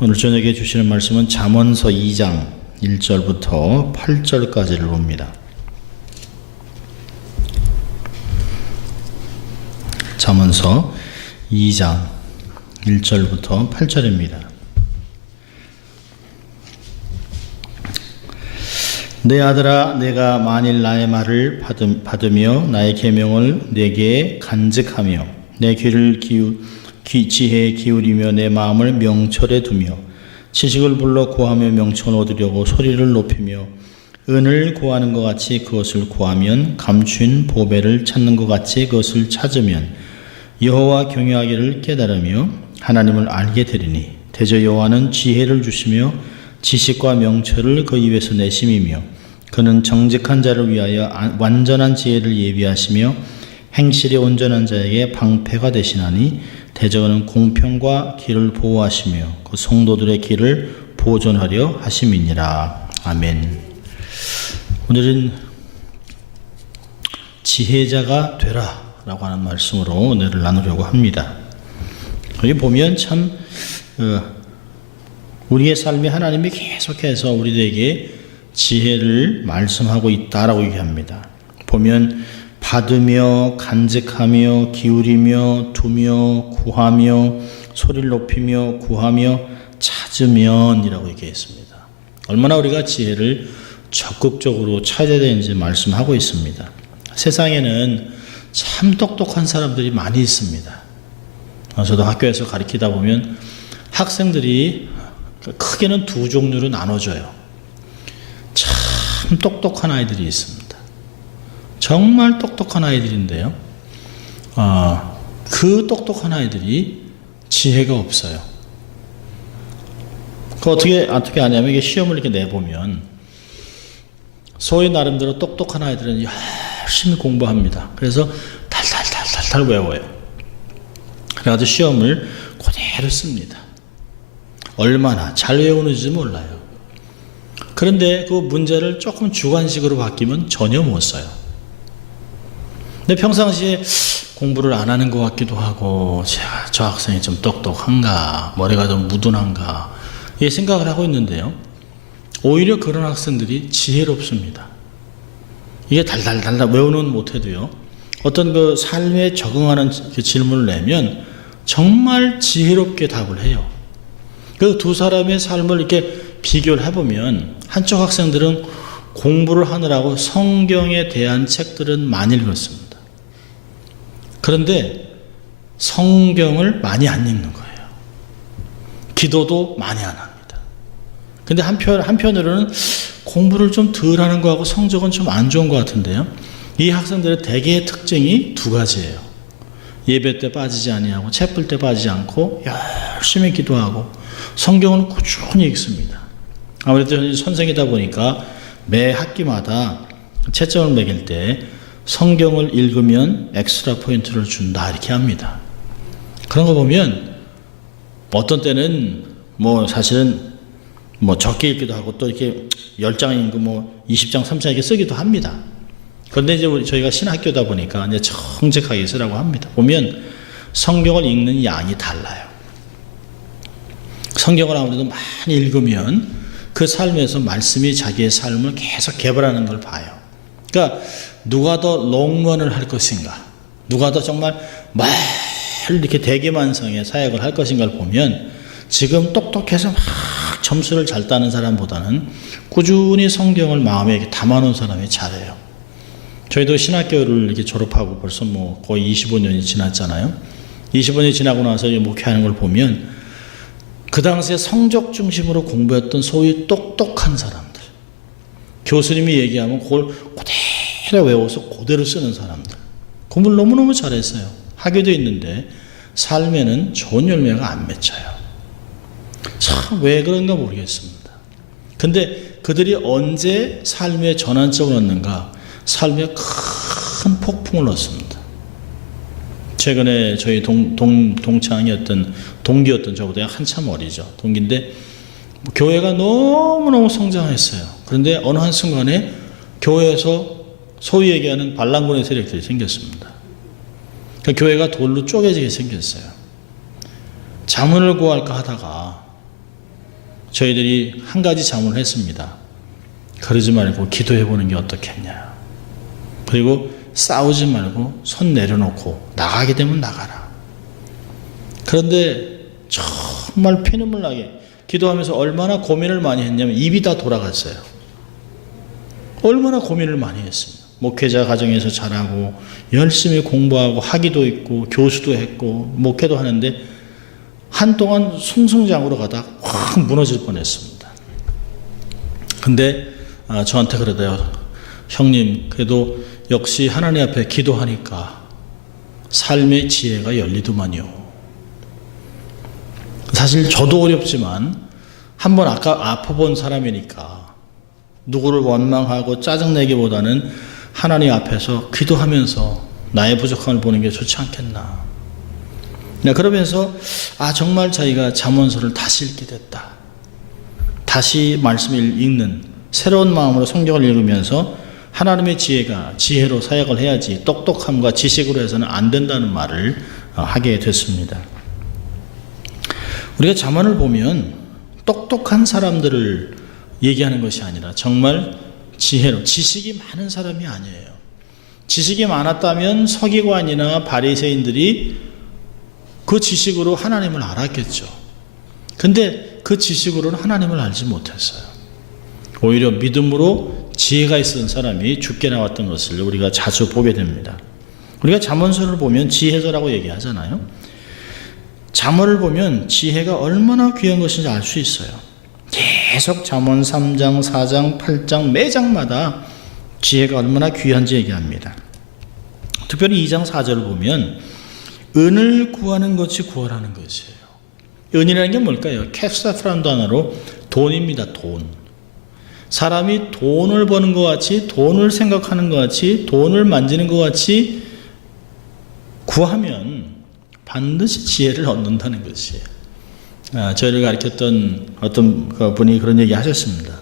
오늘 저녁에 주시는 말씀은 잠언서 2장 1절부터 8절까지를 봅니다. 잠언서 2장 1절부터 8절입니다. 내 아들아, 내가 만일 나의 말을 받으며 나의 계명을 내게 간직하며 내 귀를 지혜에 기울이며 내 마음을 명철에 두며 지식을 불러 구하며 명철 얻으려고 소리를 높이며 은을 구하는 것 같이 그것을 구하면 감추인 보배를 찾는 것 같이 그것을 찾으면 여호와 경외하기를 깨달으며 하나님을 알게 되리니 대저 여호와는 지혜를 주시며 지식과 명철을 그 입에서 내심이며 그는 정직한 자를 위하여 완전한 지혜를 예비하시며 행실이 온전한 자에게 방패가 되시나니 대저는 공평과 길을 보호하시며 그 성도들의 길을 보존하려 하심이니라. 아멘. 오늘은 지혜자가 되라 라고 하는 말씀으로 은혜를 나누려고 합니다. 여기 보면 참 우리의 삶에 하나님이 계속해서 우리에게 지혜를 말씀하고 있다라고 얘기합니다. 보면 받으며 간직하며 기울이며 두며 구하며 소리를 높이며 구하며 찾으면 이라고 얘기했습니다. 얼마나 우리가 지혜를 적극적으로 찾아야 되는지 말씀하고 있습니다. 세상에는 참 똑똑한 사람들이 많이 있습니다. 저도 학교에서 가르치다 보면 학생들이 크게는 두 종류로 나눠져요. 참 똑똑한 아이들이 있습니다. 정말 똑똑한 아이들인데요. 그 똑똑한 아이들이 지혜가 없어요. 그 어떻게 하냐면 이게 시험을 이렇게 내보면 소위 나름대로 똑똑한 아이들은 열심히 공부합니다. 그래서 달달달달달 외워요. 그래가지고 시험을 그대로 씁니다. 얼마나 잘 외우는지 몰라요. 그런데 그 문제를 조금 주관식으로 바뀌면 전혀 못 써요. 근데 평상시에 공부를 안 하는 것 같기도 하고 저 학생이 좀 똑똑한가, 머리가 좀 무둔한가 이 생각을 하고 있는데요. 오히려 그런 학생들이 지혜롭습니다. 이게 달달달달 외우는 못해도요. 어떤 그 삶에 적응하는 그 질문을 내면 정말 지혜롭게 답을 해요. 그 두 사람의 삶을 이렇게 비교를 해보면 한쪽 학생들은 공부를 하느라고 성경에 대한 책들은 많이 읽었습니다. 그런데 성경을 많이 안 읽는 거예요. 기도도 많이 안 합니다. 근데 한편으로는 공부를 좀 덜 하는 거하고 성적은 좀 안 좋은 것 같은데요. 이 학생들의 대개의 특징이 두 가지예요. 예배 때 빠지지 아니하고 책 볼 때 빠지지 않고 열심히 기도하고 성경은 꾸준히 읽습니다. 아무래도 선생이다 보니까 매 학기마다 채점을 매길 때 성경을 읽으면 엑스트라 포인트를 준다 이렇게 합니다. 그런 거 보면 어떤 때는 사실은 적게 읽기도 하고 또 이렇게 10장 읽고 20장 30장 이렇게 쓰기도 합니다. 그런데 이제 저희가 신학교다 보니까 이제 정직하게 쓰라고 합니다. 보면 성경을 읽는 양이 달라요. 성경을 아무래도 많이 읽으면 그 삶에서 말씀이 자기의 삶을 계속 개발하는 걸 봐요. 그러니까 누가 더 롱런을 할 것인가, 누가 더 정말 이렇게 대기만성의 사역을 할 것인가를 보면 지금 똑똑해서 막 점수를 잘 따는 사람보다는 꾸준히 성경을 마음에 이렇게 담아놓은 사람이 잘해요. 저희도 신학교를 이렇게 졸업하고 벌써 거의 25년이 지났잖아요. 25년이 지나고 나서 목회하는 걸 보면 그 당시에 성적 중심으로 공부했던 소위 똑똑한 사람들, 교수님이 얘기하면 그걸 그대로 외워서 그대로 쓰는 사람들, 공부를 너무너무 잘했어요. 학위도 있는데 삶에는 좋은 열매가 안 맺혀요. 참 왜 그런가 모르겠습니다. 근데 그들이 언제 삶의 전환점을 얻는가? 삶에 큰 폭풍을 얻습니다. 최근에 저희 동창이었던 동기였던 저보다 한참 어리죠. 동기인데 교회가 너무너무 성장했어요. 그런데 어느 한순간에 교회에서 소위 얘기하는 반란군의 세력들이 생겼습니다. 그러니까 교회가 돌로 쪼개지게 생겼어요. 자문을 구할까 하다가 저희들이 한 가지 자문을 했습니다. 그러지 말고 기도해 보는 게 어떻겠냐. 그리고 싸우지 말고 손 내려놓고 나가게 되면 나가라. 그런데 정말 피눈물 나게 기도하면서 얼마나 고민을 많이 했냐면 입이 다 돌아갔어요. 얼마나 고민을 많이 했습니다. 목회자 가정에서 자라고 열심히 공부하고 학위도 있고 교수도 했고 목회도 하는데 한동안 승승장구로 가다 확 무너질 뻔했습니다. 근데 저한테 그러대요. 형님, 그래도 역시 하나님 앞에 기도하니까 삶의 지혜가 열리더만요. 사실 저도 어렵지만 한번 아파본 사람이니까 누구를 원망하고 짜증내기보다는 하나님 앞에서 기도하면서 나의 부족함을 보는 게 좋지 않겠나. 그러면서 정말 자기가 잠언서를 다시 읽게 됐다. 다시 말씀을 읽는 새로운 마음으로 성경을 읽으면서 하나님의 지혜로 사역을 해야지 똑똑함과 지식으로 해서는 안 된다는 말을 하게 됐습니다. 우리가 잠언을 보면 똑똑한 사람들을 얘기하는 것이 아니라 정말 지식이 많은 사람이 아니에요. 지식이 많았다면 서기관이나 바리새인들이 그 지식으로 하나님을 알았겠죠. 근데 그 지식으로는 하나님을 알지 못했어요. 오히려 믿음으로 지혜가 있었던 사람이 죽게 나왔던 것을 우리가 자주 보게 됩니다. 우리가 잠언서를 보면 지혜서라고 얘기하잖아요. 잠언을 보면 지혜가 얼마나 귀한 것인지 알 수 있어요. 계속 잠언 3장, 4장, 8장 매 장마다 지혜가 얼마나 귀한지 얘기합니다. 특별히 2장 4절을 보면 은을 구하는 것이 구하라는 것이에요. 은이라는 게 뭘까요? 캡사프라는 단어로 돈입니다. 돈. 사람이 돈을 버는 것 같이, 돈을 생각하는 것 같이, 돈을 만지는 것 같이 구하면 반드시 지혜를 얻는다는 것이에요. 저희를 가르쳤던 어떤 분이 그런 얘기 하셨습니다.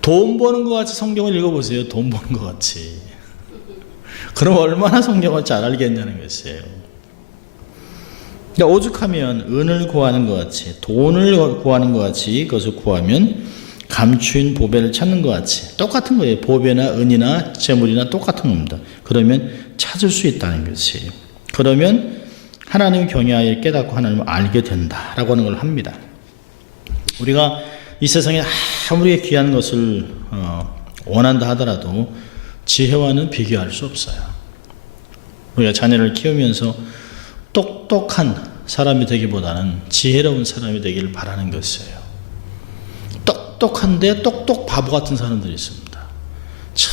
돈 버는 것 같이 성경을 읽어보세요. 돈 버는 것 같이. 그럼 얼마나 성경을 잘 알겠냐는 것이에요. 그러니까 오죽하면 은을 구하는 것 같이, 돈을 구하는 것 같이 그것을 구하면 감추인 보배를 찾는 것 같이 똑같은 거예요. 보배나 은이나 재물이나 똑같은 겁니다. 그러면 찾을 수 있다는 것이에요. 그러면 하나님 경외하여 깨닫고 하나님을 알게 된다라고 하는 걸 합니다. 우리가 이 세상에 아무리 귀한 것을 원한다 하더라도 지혜와는 비교할 수 없어요. 우리가 자녀를 키우면서 똑똑한 사람이 되기보다는 지혜로운 사람이 되기를 바라는 것이에요. 똑똑한데 똑똑 바보 같은 사람들이 있습니다. 참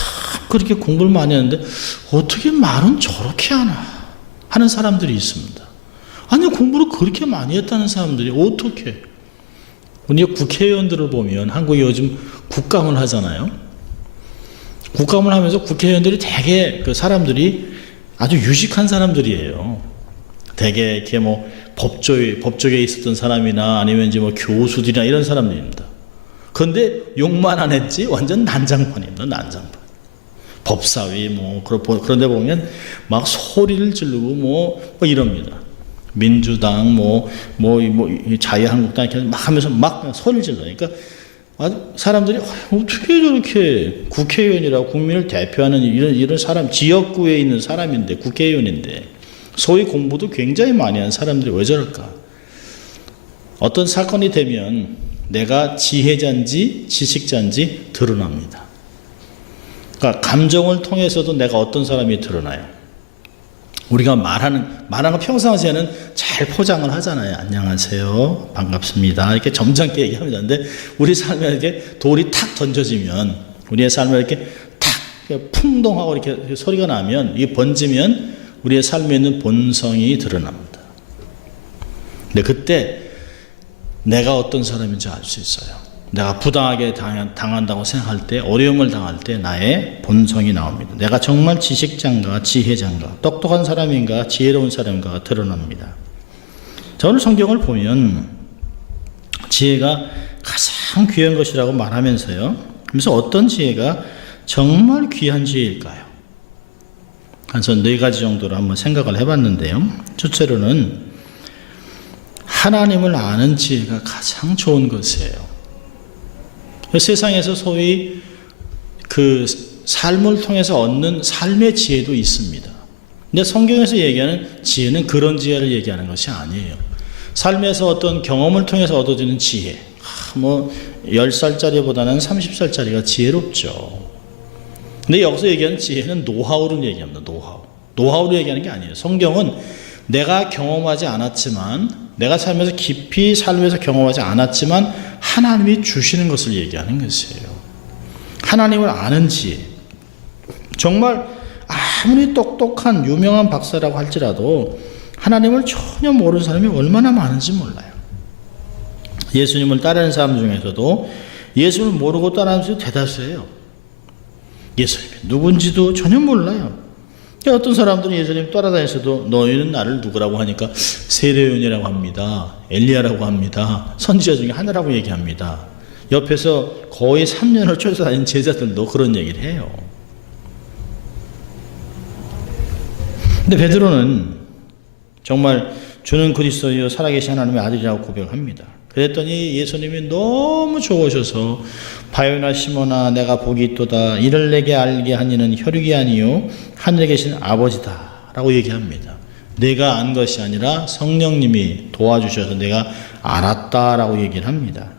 그렇게 공부를 많이 하는데 어떻게 말은 저렇게 하나 하는 사람들이 있습니다. 아니 공부를 그렇게 많이 했다는 사람들이 어떻게, 우리가 국회의원들을 보면 한국이 요즘 국감을 하잖아요. 국감을 하면서 국회의원들이 되게 그 사람들이 아주 유식한 사람들이에요. 되게 이렇게 뭐 법조계에 있었던 사람이나 아니면 이제 뭐 교수들이나 이런 사람들입니다. 그런데 욕만 안 했지 완전 난장판입니다. 난장판. 법사위 뭐 그런데 보면 막 소리를 지르고 뭐 이럽니다. 민주당 뭐 자유한국당 이렇게 막 하면서 막 소리를 질러요. 그러니까 아주 사람들이 어떻게 저렇게 국회의원이라고 국민을 대표하는 이런 사람, 지역구에 있는 사람인데 국회의원인데 소위 공부도 굉장히 많이 한 사람들이 왜 저럴까? 어떤 사건이 되면 내가 지혜자인지 지식자인지 드러납니다. 그러니까 감정을 통해서도 내가 어떤 사람이 드러나요. 우리가 말하는 거 평상시에는 잘 포장을 하잖아요. 안녕하세요, 반갑습니다, 이렇게 점잖게 얘기합니다. 근데 우리 삶에 이렇게 돌이 탁 던져지면, 우리의 삶에 이렇게 탁 풍덩하고 이렇게 소리가 나면, 이게 번지면 우리의 삶에 있는 본성이 드러납니다. 근데 그때 내가 어떤 사람인지 알 수 있어요. 내가 부당하게 당한다고 생각할 때, 어려움을 당할 때 나의 본성이 나옵니다. 내가 정말 지식자인가 지혜자인가, 똑똑한 사람인가 지혜로운 사람인가가 드러납니다. 자, 오늘 성경을 보면 지혜가 가장 귀한 것이라고 말하면서요, 그래서 어떤 지혜가 정말 귀한 지혜일까요? 그래서 4가지 정도로 한번 생각을 해봤는데요. 첫째로는 하나님을 아는 지혜가 가장 좋은 것이에요. 세상에서 소위 그 삶을 통해서 얻는 삶의 지혜도 있습니다. 근데 성경에서 얘기하는 지혜는 그런 지혜를 얘기하는 것이 아니에요. 삶에서 어떤 경험을 통해서 얻어지는 지혜. 10살짜리보다는 30살짜리가 지혜롭죠. 근데 여기서 얘기하는 지혜는 노하우를 얘기합니다. 노하우를 얘기하는 게 아니에요. 성경은 내가 경험하지 않았지만, 내가 살면서 깊이 삶에서 경험하지 않았지만 하나님이 주시는 것을 얘기하는 것이에요. 하나님을 아는 지혜. 정말 아무리 똑똑한 유명한 박사라고 할지라도 하나님을 전혀 모르는 사람이 얼마나 많은지 몰라요. 예수님을 따르는 사람 중에서도 예수를 모르고 따르는 사람이 대다수예요. 예수님이 누군지도 전혀 몰라요. 어떤 사람들은 예수님 따라다니면서도 너희는 나를 누구라고 하니까 세례요한이라고 합니다. 엘리야라고 합니다. 선지자 중에 하나라고 얘기합니다. 옆에서 거의 3년을 쫓아다닌 제자들도 그런 얘기를 해요. 근데 베드로는 정말 주는 그리스도여 살아계신 하나님의 아들이라고 고백합니다. 그랬더니 예수님이 너무 좋으셔서 바요나 시몬아 내가 복이 있도다 이를 내게 알게 하니는 혈육이 아니요 하늘에 계신 아버지다 라고 얘기합니다. 내가 안 것이 아니라 성령님이 도와주셔서 내가 알았다라고 얘기를 합니다.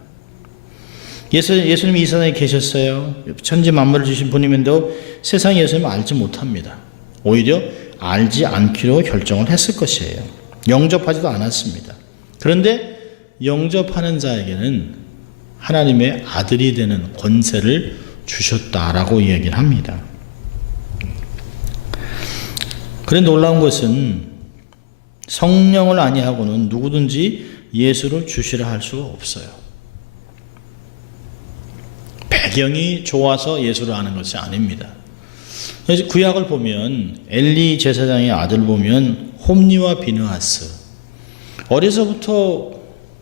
예수님이 이 세상에 계셨어요. 천지 만물을 주신 분임인데도 세상 예수님을 알지 못합니다. 오히려 알지 않기로 결정을 했을 것이에요. 영접하지도 않았습니다. 그런데 영접하는 자에게는 하나님의 아들이 되는 권세를 주셨다라고 얘기를 합니다. 그런데 놀라운 것은 성령을 아니하고는 누구든지 예수를 주시라 할 수가 없어요. 배경이 좋아서 예수를 아는 것이 아닙니다. 그래서 구약을 보면 엘리 제사장의 아들 보면 홈니와 비느하스 어려서부터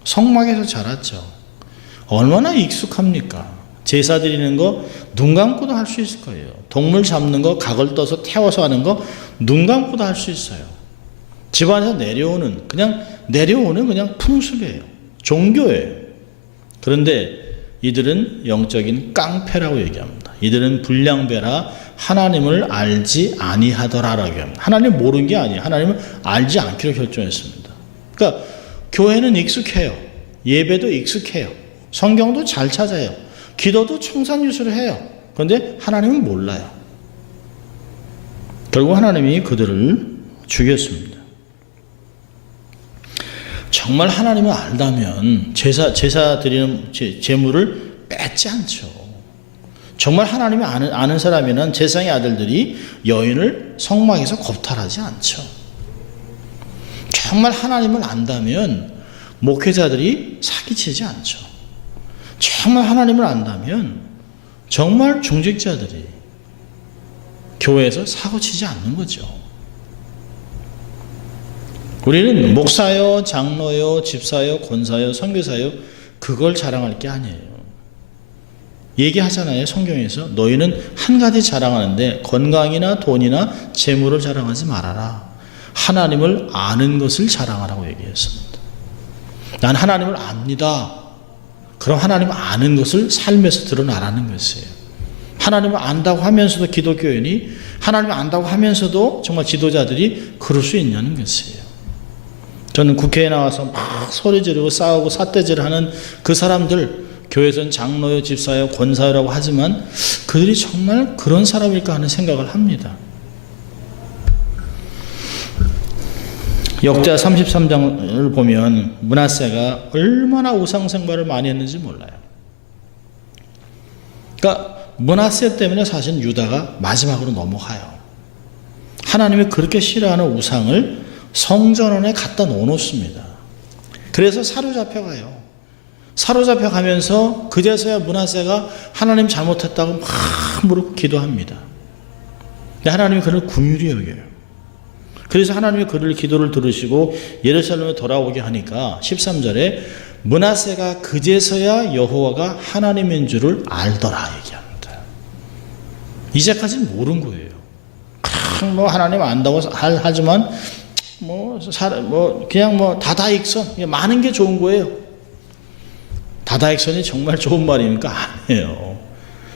성막에서 자랐죠. 얼마나 익숙합니까? 제사 드리는 거 눈 감고도 할 수 있을 거예요. 동물 잡는 거 각을 떠서 태워서 하는 거 눈 감고도 할 수 있어요. 집안에서 내려오는 그냥 풍습이에요. 종교예요. 그런데 이들은 영적인 깡패라고 얘기합니다. 이들은 불량배라 하나님을 알지 아니하더라라고 합니다. 하나님 모르는 게 아니에요. 하나님을 알지 않기로 결정했습니다. 그러니까 교회는 익숙해요. 예배도 익숙해요. 성경도 잘 찾아요. 기도도 청산유수를 해요. 그런데 하나님은 몰라요. 결국 하나님이 그들을 죽였습니다. 정말 하나님을 알다면 제사 드리는 제물을 뺏지 않죠. 정말 하나님을 아는 사람이면 제사장의 아들들이 여인을 성막에서 겁탈하지 않죠. 정말 하나님을 안다면 목회자들이 사기치지 않죠. 정말 하나님을 안다면 정말 중직자들이 교회에서 사고치지 않는 거죠. 우리는 목사요, 장로요, 집사요, 권사요, 선교사요 그걸 자랑할 게 아니에요. 얘기하잖아요. 성경에서 너희는 한 가지 자랑하는데 건강이나 돈이나 재물을 자랑하지 말아라. 하나님을 아는 것을 자랑하라고 얘기했습니다. 난 하나님을 압니다. 그럼 하나님을 아는 것을 삶에서 드러나라는 것이에요. 하나님을 안다고 하면서도 기독교인이 하나님을 안다고 하면서도 정말 지도자들이 그럴 수 있냐는 것이에요. 저는 국회에 나와서 막 소리 지르고 싸우고 삿대질하는 그 사람들 교회에서는 장로요, 집사요, 권사요라고 하지만 그들이 정말 그런 사람일까 하는 생각을 합니다. 역대 33장을 보면 므낫세가 얼마나 우상 생활을 많이 했는지 몰라요. 그러니까 므낫세 때문에 사실 유다가 마지막으로 넘어가요. 하나님이 그렇게 싫어하는 우상을 성전 안에 갖다 놓습니다. 그래서 사로잡혀가요. 사로잡혀가면서 그제서야 므낫세가 하나님 잘못했다고 막 무릎 기도합니다. 근데 하나님이 그를 긍휼히 여겨요. 그래서 하나님이 그를 기도를 들으시고 예루살렘에 돌아오게 하니까 13절에 므낫세가 그제서야 여호와가 하나님인 줄을 알더라 얘기합니다. 이제까지는 모른 거예요. 뭐 하나님 안다고 하지만 그냥 다익선 많은 게 좋은 거예요. 다다익선이 정말 좋은 말입니까? 아니에요.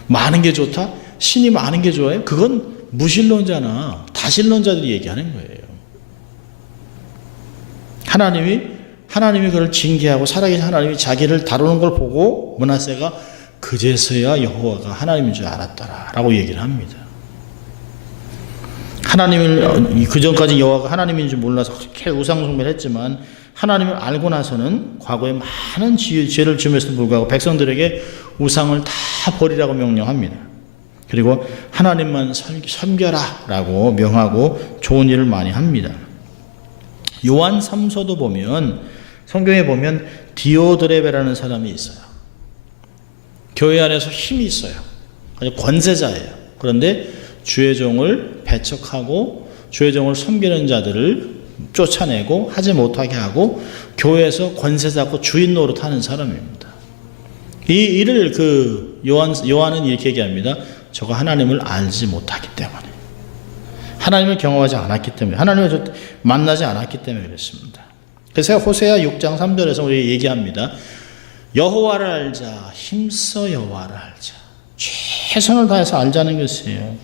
많은 게 좋다? 신이 많은 게 좋아요? 그건 무신론자나 다신론자들이 얘기하는 거예요. 하나님이 그를 징계하고 살아계신 하나님이 자기를 다루는 걸 보고 므낫세가 그제서야 여호와가 하나님인 줄 알았더라 라고 얘기를 합니다. 하나님을 그전까지 여호와가 하나님인 줄 몰라서 그렇게 우상숭배를 했지만 하나님을 알고 나서는 과거에 많은 죄를 지음에도 불구하고 백성들에게 우상을 다 버리라고 명령합니다. 그리고 하나님만 섬겨라 라고 명하고 좋은 일을 많이 합니다. 요한 3서도 보면 성경에 보면 디오드레베라는 사람이 있어요. 교회 안에서 힘이 있어요. 아주 권세자예요. 그런데 주의 종을 배척하고 주의 종을 섬기는 자들을 쫓아내고 하지 못하게 하고 교회에서 권세 잡고 주인 노릇하는 사람입니다. 이 일을 요한은 이렇게 얘기합니다. 저가 하나님을 알지 못하기 때문에, 하나님을 경험하지 않았기 때문에, 하나님을 만나지 않았기 때문에 그렇습니다. 그래서 호세아 6장 3절에서 우리 얘기합니다. 여호와를 알자, 힘써 여호와를 알자. 최선을 다해서 알자는 것이에요.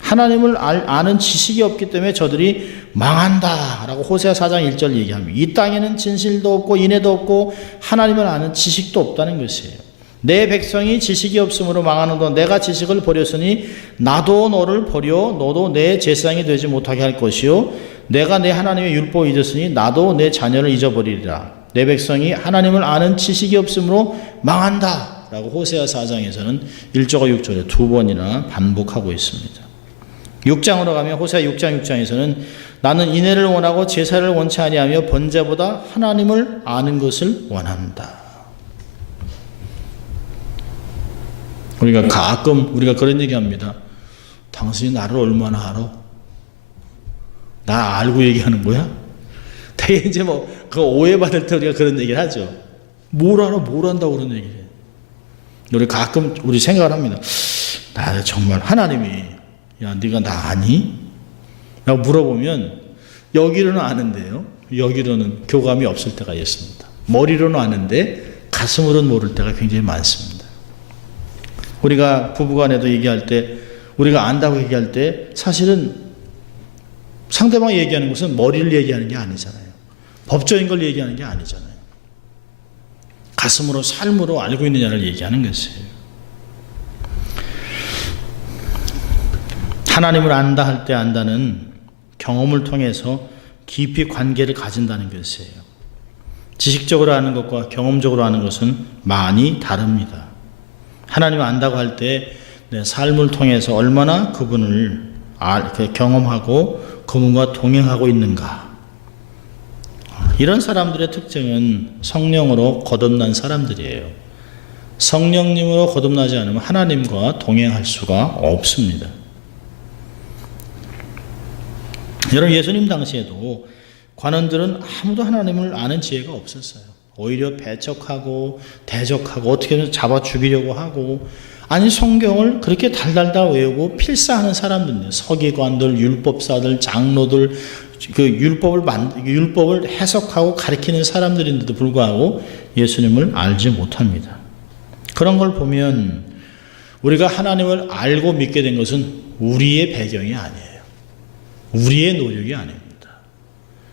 하나님을 아는 지식이 없기 때문에 저들이 망한다 라고 호세아 4장 1절 얘기합니다. 이 땅에는 진실도 없고 인애도 없고 하나님을 아는 지식도 없다는 것이에요. 내 백성이 지식이 없으므로 망하는도다. 내가 지식을 버렸으니 나도 너를 버려 너도 내 제사장이 되지 못하게 할 것이요 내가 내 하나님의 율법을 잊었으니 나도 내 자녀를 잊어버리리라. 내 백성이 하나님을 아는 지식이 없으므로 망한다 라고 호세아 4장에서는 1절과 6절에 두 번이나 반복하고 있습니다. 6장으로 가면 호세아 6장 6장에서는 나는 인애를 원하고 제사를 원치 아니하며 번제보다 하나님을 아는 것을 원한다. 우리가 가끔 그런 얘기합니다. 당신이 나를 얼마나 알아? 나 알고 얘기하는 거야? 되게 이제 그 오해받을 때 우리가 그런 얘기를 하죠. 뭘 알아? 뭘 안다고 그런 얘기를 해. 우리 가끔 우리 생각을 합니다. 나 정말 하나님이 야 네가 나 아니? 라고 물어보면 여기로는 아는데요. 여기로는 교감이 없을 때가 있습니다. 머리로는 아는데 가슴으로는 모를 때가 굉장히 많습니다. 우리가 부부간에도 얘기할 때 우리가 안다고 얘기할 때 사실은 상대방이 얘기하는 것은 머리를 얘기하는 게 아니잖아요. 법적인 걸 얘기하는 게 아니잖아요. 가슴으로 삶으로 알고 있느냐를 얘기하는 것이에요. 하나님을 안다 할 때 안다는 경험을 통해서 깊이 관계를 가진다는 것이에요. 지식적으로 아는 것과 경험적으로 아는 것은 많이 다릅니다. 하나님을 안다고 할 때 내 삶을 통해서 얼마나 그분을 경험하고 그분과 동행하고 있는가. 이런 사람들의 특징은 성령으로 거듭난 사람들이에요. 성령님으로 거듭나지 않으면 하나님과 동행할 수가 없습니다. 여러분 예수님 당시에도 관원들은 아무도 하나님을 아는 지혜가 없었어요. 오히려 배척하고 대적하고 어떻게든 잡아 죽이려고 하고 아니 성경을 그렇게 달달달 외우고 필사하는 사람들인데 서기관들, 율법사들, 장로들 그 율법을 해석하고 가르치는 사람들인데도 불구하고 예수님을 알지 못합니다. 그런 걸 보면 우리가 하나님을 알고 믿게 된 것은 우리의 배경이 아니에요. 우리의 노력이 아닙니다.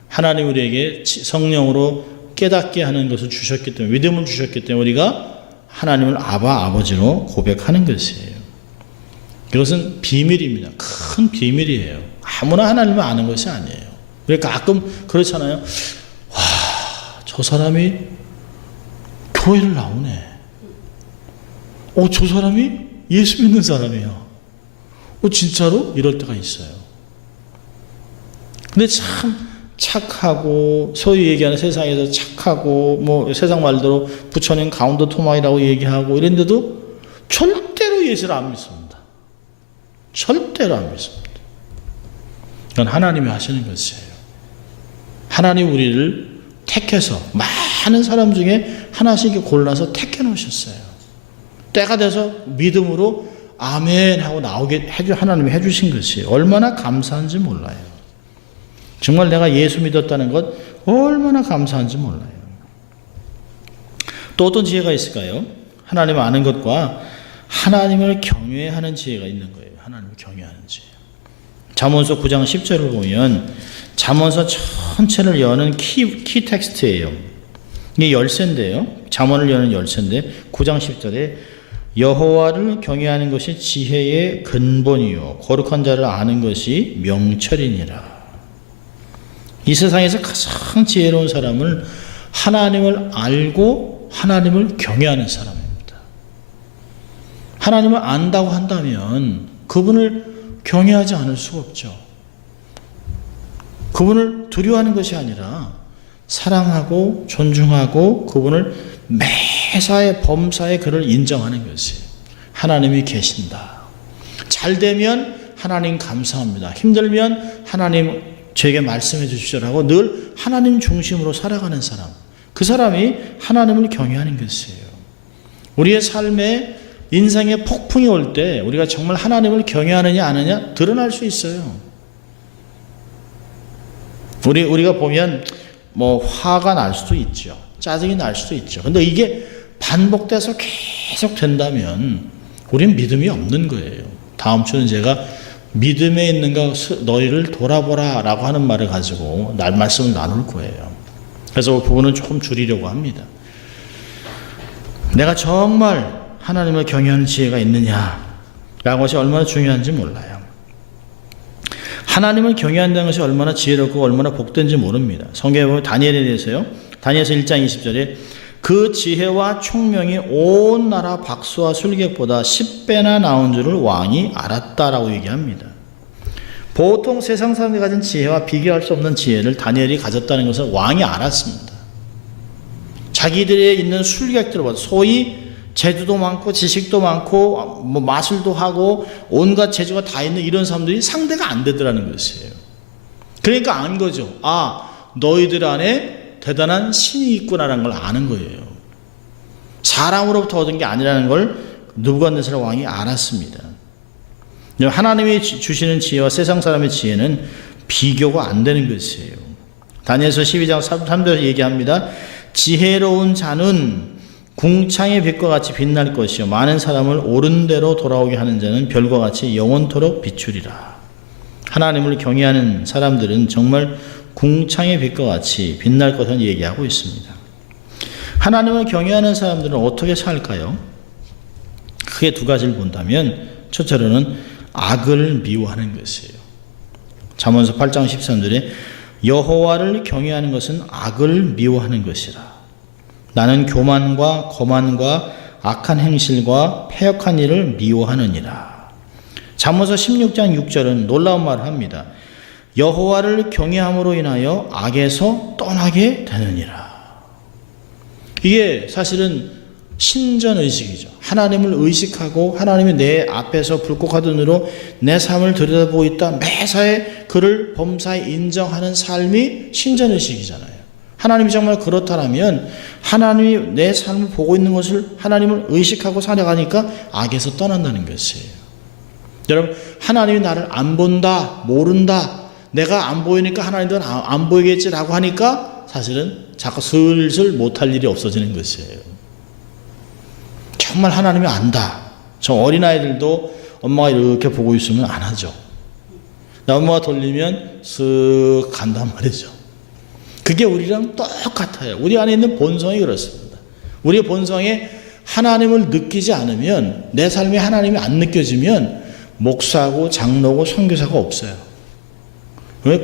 하나님 우리에게 성령으로 깨닫게 하는 것을 주셨기 때문에 믿음을 주셨기 때문에 우리가 하나님을 아버지로 고백하는 것이에요. 이것은 비밀입니다. 큰 비밀이에요. 아무나 하나님을 아는 것이 아니에요. 우리가 가끔 그렇잖아요. 와, 저 사람이 교회를 나오네. 저 사람이 예수 믿는 사람이야. 진짜로? 이럴 때가 있어요. 근데 참 착하고 소위 얘기하는 세상에서 착하고 세상 말대로 부처님 가운데 토막이라고 얘기하고 이런데도 절대로 예수를 안 믿습니다. 절대로 안 믿습니다. 이건 하나님이 하시는 것이에요. 하나님 우리를 택해서 많은 사람 중에 하나씩 골라서 택해 놓으셨어요. 때가 돼서 믿음으로 아멘 하고 나오게 하나님이 해주신 것이에요. 얼마나 감사한지 몰라요. 정말 내가 예수 믿었다는 것 얼마나 감사한지 몰라요. 또 어떤 지혜가 있을까요? 하나님을 아는 것과 하나님을 경외하는 지혜가 있는 거예요. 하나님을 경외하는 지혜. 잠언서 9장 10절을 보면 잠언서 전체를 여는 키 텍스트예요. 이게 열쇠인데요. 잠언을 여는 열쇠인데 9장 10절에 여호와를 경외하는 것이 지혜의 근본이요 거룩한 자를 아는 것이 명철이니라. 이 세상에서 가장 지혜로운 사람은 하나님을 알고 하나님을 경외하는 사람입니다. 하나님을 안다고 한다면 그분을 경외하지 않을 수가 없죠. 그분을 두려워하는 것이 아니라 사랑하고 존중하고 그분을 매사에 범사에 그를 인정하는 것이 하나님이 계신다. 잘 되면 하나님 감사합니다. 힘들면 하나님 저에게 말씀해 주십시오라고 늘 하나님 중심으로 살아가는 사람, 그 사람이 하나님을 경외하는 것이에요. 우리의 삶에 인생의 폭풍이 올 때 우리가 정말 하나님을 경외하느냐 안 하느냐 드러날 수 있어요. 우리가 보면 뭐 화가 날 수도 있죠. 짜증이 날 수도 있죠. 근데 이게 반복돼서 계속 된다면 우리는 믿음이 없는 거예요. 다음 주는 제가 믿음에 있는가 너희를 돌아보라 라고 하는 말을 가지고 말씀을 나눌 거예요. 그래서 그 부분은 조금 줄이려고 합니다. 내가 정말 하나님을 경외하는 지혜가 있느냐라는 것이 얼마나 중요한지 몰라요. 하나님을 경외한다는 것이 얼마나 지혜롭고 얼마나 복된지 모릅니다. 성경에 보면 다니엘에 대해서요. 다니엘서 1장 20절에 그 지혜와 총명이 온 나라 박수와 술객보다 10배나 나온 줄을 왕이 알았다라고 얘기합니다. 보통 세상 사람들이 가진 지혜와 비교할 수 없는 지혜를 다니엘이 가졌다는 것을 왕이 알았습니다. 자기들의 있는 술객들보다 소위 재주도 많고 지식도 많고 뭐 마술도 하고 온갖 재주가 다 있는 이런 사람들이 상대가 안 되더라는 것이에요. 그러니까 안 거죠. 아, 너희들 안에 대단한 신이 있구나라는 걸 아는 거예요. 사람으로부터 얻은 게 아니라는 걸 느부갓네살 왕이 알았습니다. 하나님이 주시는 지혜와 세상 사람의 지혜는 비교가 안 되는 것이에요. 다니엘서 12장 3절에 얘기합니다. 지혜로운 자는 궁창의 빛과 같이 빛날 것이요 많은 사람을 옳은 대로 돌아오게 하는 자는 별과 같이 영원토록 비추리라. 하나님을 경외하는 사람들은 정말 궁창의 빛과 같이 빛날 것을 얘기하고 있습니다. 하나님을 경외하는 사람들은 어떻게 살까요? 크게 두 가지를 본다면 첫째로는 악을 미워하는 것이에요. 잠언서 8장 13절에 여호와를 경외하는 것은 악을 미워하는 것이라. 나는 교만과 거만과 악한 행실과 패역한 일을 미워하느니라. 잠언서 16장 6절은 놀라운 말을 합니다. 여호와를 경외함으로 인하여 악에서 떠나게 되느니라. 이게 사실은 신전의식이죠. 하나님을 의식하고 하나님이 내 앞에서 불꽃하던 눈으로 내 삶을 들여다보고 있다. 매사에 그를 범사에 인정하는 삶이 신전의식이잖아요. 하나님이 정말 그렇다면 하나님이 내 삶을 보고 있는 것을 하나님을 의식하고 살아가니까 악에서 떠난다는 것이에요. 여러분, 하나님이 나를 안 본다, 모른다, 내가 안 보이니까 하나님도 안 보이겠지라고 하니까 사실은 자꾸 슬슬 못할 일이 없어지는 것이에요. 정말 하나님이 안다. 저 어린아이들도 엄마가 이렇게 보고 있으면 안 하죠. 엄마가 돌리면 쓱 간단 말이죠. 그게 우리랑 똑같아요. 우리 안에 있는 본성이 그렇습니다. 우리의 본성에 하나님을 느끼지 않으면, 내 삶에 하나님이 안 느껴지면 목사고 장로고 선교사가 없어요.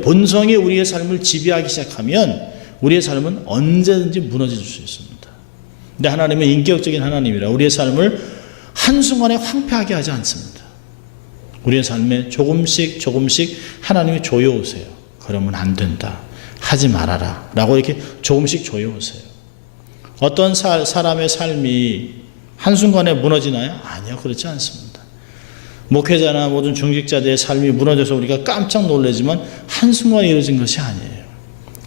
본성이 우리의 삶을 지배하기 시작하면 우리의 삶은 언제든지 무너질 수 있습니다. 근데 하나님은 인격적인 하나님이라 우리의 삶을 한순간에 황폐하게 하지 않습니다. 우리의 삶에 조금씩 하나님이 조여오세요. 그러면 안 된다. 하지 말아라 라고 이렇게 조금씩 조여오세요. 어떤 사람의 삶이 한순간에 무너지나요? 아니요, 그렇지 않습니다. 목회자나 모든 중직자들의 삶이 무너져서 우리가 깜짝 놀라지만 한순간에 이루어진 것이 아니에요.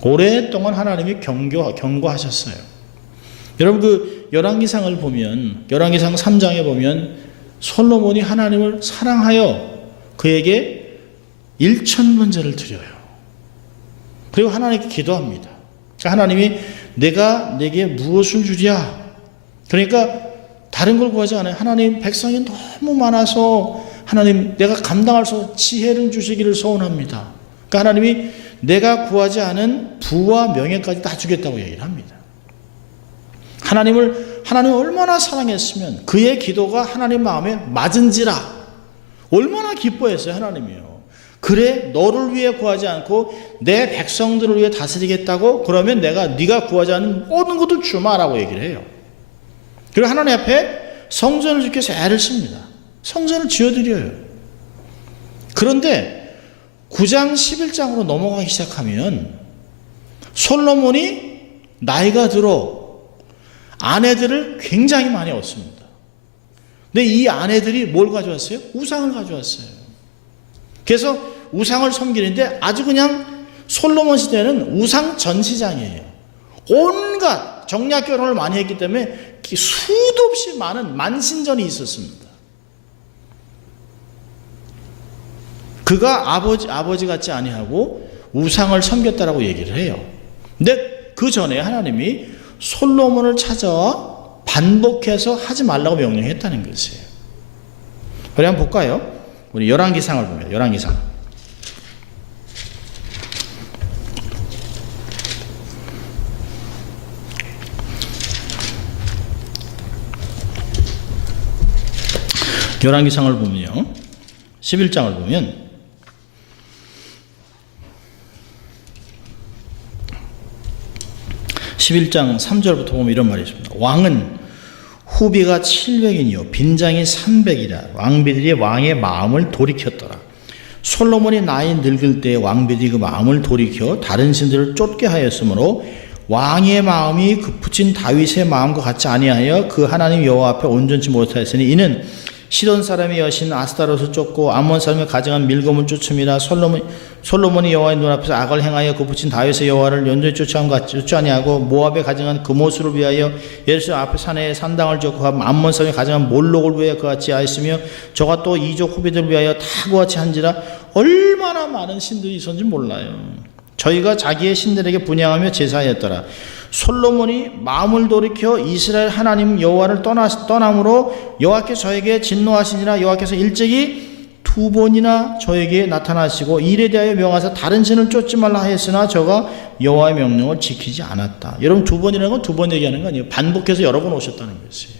오랫동안 하나님이 경고하셨어요. 여러분, 그 열왕기상을 보면, 열왕기상 3장에 보면 솔로몬이 하나님을 사랑하여 그에게 1,000번제를 드려요. 그리고 하나님께 기도합니다. 하나님이 내가 내게 무엇을 주랴? 그러니까 다른 걸 구하지 않아요. 하나님, 백성이 너무 많아서 하나님 내가 감당할 수 없는 지혜를 주시기를 소원합니다. 그러니까 하나님이 내가 구하지 않은 부와 명예까지 다 주겠다고 얘기를 합니다. 하나님을 얼마나 사랑했으면 그의 기도가 하나님 마음에 맞은지라 얼마나 기뻐했어요. 하나님이요. 그래 너를 위해 구하지 않고 내 백성들을 위해 다스리겠다고 그러면 네가 구하지 않은 모든 것도 주마라고 얘기를 해요. 그리고 하나님 앞에 성전을 짓기 위해서 애를 씁니다. 성전을 지어드려요. 그런데 9장 11장으로 넘어가기 시작하면 솔로몬이 나이가 들어 아내들을 굉장히 많이 얻습니다. 근데 이 아내들이 뭘 가져왔어요? 우상을 가져왔어요. 그래서 우상을 섬기는데 아주 그냥 솔로몬 시대는 우상 전시장이에요. 온갖 정략 결혼을 많이 했기 때문에 수도 없이 많은 만신전이 있었습니다. 그가 아버지 같지 아니하고 우상을 섬겼다라고 얘기를 해요. 근데 그 전에 하나님이 솔로몬을 찾아와 반복해서 하지 말라고 명령했다는 것이에요. 우리 한번 볼까요? 우리 열왕기상을 보면 열왕기상 11기상을 보면요 11장을 보면 (11장) 3절부터 보면 이런 말이 있습니다. 왕은 후비가 700이요 빈장이 300이라 왕비들이 왕의 마음을 돌이켰더라. 솔로몬이 나이 늙을 때 왕비들이 그 마음을 돌이켜 다른 신들을 쫓게 하였으므로 왕의 마음이 급부친 다윗의 마음과 같지 아니하여 그 하나님 여호와 앞에 온전치 못하였으니 이는 시돈 사람의 여신 아스타롯을 쫓고 암몬 사람이 가정한 밀검을 쫓음이라. 솔로몬이 여호와의 눈앞에서 악을 행하여 그 붙인 다윗의 여호와를 온전히 쫓지 아니하고 모압에 가정한 금오수를 위하여 예루살렘 앞에 산에 산당을 짓고 암몬 사람이 가정한 몰록을 위하여 그같이 하였으며 저가 또 이족 후비들을 위하여 다 그같이 한지라. 얼마나 많은 신들이 있었는지 몰라요. 저희가 자기의 신들에게 분향하며 제사하였더라. 솔로몬이 마음을 돌이켜 이스라엘 하나님 여호와를 떠남으로 여호와께서 저에게 진노하시니라. 여호와께서 일찍이 2번이나 저에게 나타나시고 일에 대하여 명하사 다른 신을 쫓지 말라 하였으나 저가 여호와의 명령을 지키지 않았다. 여러분 2번이라는 건 2번 얘기하는 거 아니에요. 반복해서 여러 번 오셨다는 것이에요.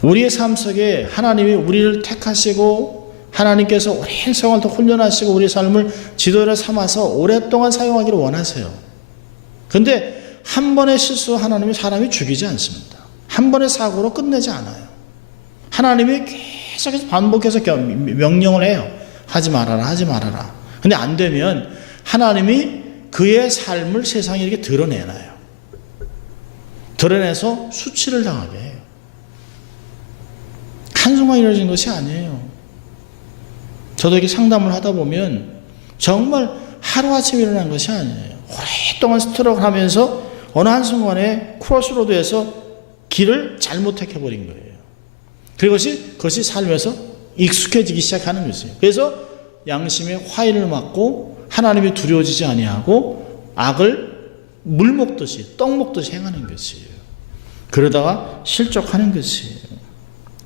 우리의 삶 속에 하나님이 우리를 택하시고 하나님께서 오랜 세월 더 훈련하시고 우리의 삶을 지도를 삼아서 오랫동안 사용하기를 원하세요. 그런데 한 번의 실수 하나님이 사람이 죽이지 않습니다. 한 번의 사고로 끝내지 않아요. 하나님이 계속해서 반복해서 명령을 해요. 하지 말아라 하지 말아라. 근데 안 되면 하나님이 그의 삶을 세상에 이렇게 드러내놔요. 드러내서 수치를 당하게 해요. 한순간 이루어진 것이 아니에요. 저도 이렇게 상담을 하다 보면 정말 하루아침에 일어난 것이 아니에요. 오랫동안 스트럭을 하면서 어느 한순간에 크로스로드에서 길을 잘못 택해버린 거예요. 그것이 삶에서 익숙해지기 시작하는 것이에요. 그래서 양심의 화인을 맞고 하나님이 두려워지지 아니하고 악을 물 먹듯이 떡 먹듯이 행하는 것이에요. 그러다가 실족하는 것이에요.